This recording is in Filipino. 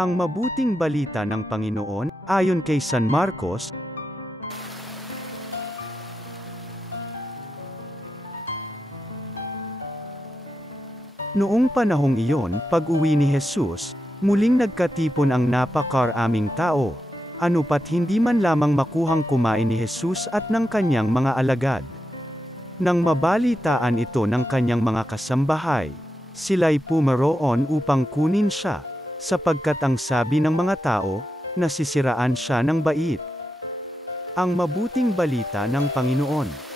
Ang mabuting balita ng Panginoon, ayon kay San Marcos. Noong panahong iyon, pag-uwi ni Jesus, muling nagkatipon ang napakaraming tao. Ano pat hindi man lamang makuhang kumain ni Jesus at ng kanyang mga alagad. Nang mabalitaan ito ng kanyang mga kasambahay, sila'y pumaroon upang kunin siya, sapagkat ang sabi ng mga tao, nasisiraan siya ng bait. Ang mabuting balita ng Panginoon.